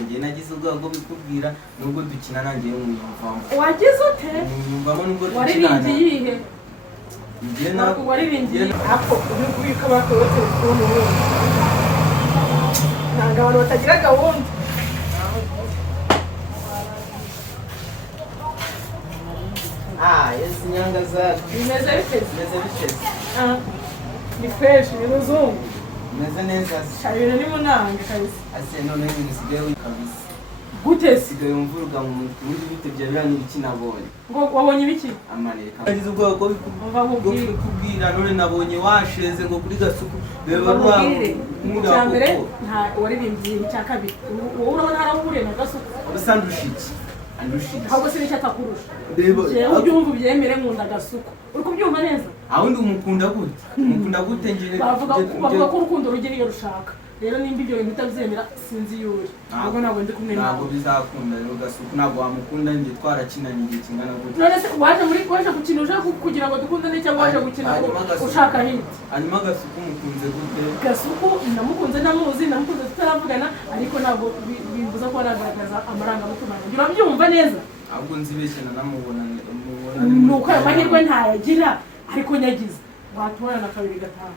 ngiye nagize ubwo bikubwira nubwo dukina nanjye umuyumvamo wagize ute umuyumvamo nubwo dukina yihe ngiye na waririmbye hapo kubika bakora telefone nanga abantu batagira gahunda yes nyanga za bimeze biteze ni fresh ni muzungu meze neza shabira ni munanga kabisa ase none nisigaye kabisa gute sigaye umvuruga mu muri bitebye birani bikinabonye ngo wabonye ibiki amareka agize ubwoko bikubwira none nabonye washeze ngo kuri gasuku beba rwa cyambere nta waririmbye cya kabiri wowe urabona harahuriye na gasuku usandushiki andushiki ahubwo se nicyo atakurusha reba ubyumva ubyemere nkunda gasuku uri kubyumva neza ahundi umukunda gute ngire bavuga ko urukundo rugira iyo rushaka rero nimba ibyo bintu utabyemera sinzi yuri ahubwo ntabwo ndi kumwe nawe ntabwo bizakunda rero gasuku ntabwo wamukunda njye twarakinanye igihe kingana gute none se waje gukina uje kugira ngo dukundane cyangwa waje gukina ushaka hit hanyuma gasuku mukunze gute gasuku namukunze namuzi namukunze tutaravugana ariko ntabwo bimbuza ko aragaragaza amarangamutima urabyumva neza ahubwo nzibeshye namubona nuko ayo mahirwe ntayagira ariko nyagize batubona na kabiri gatanu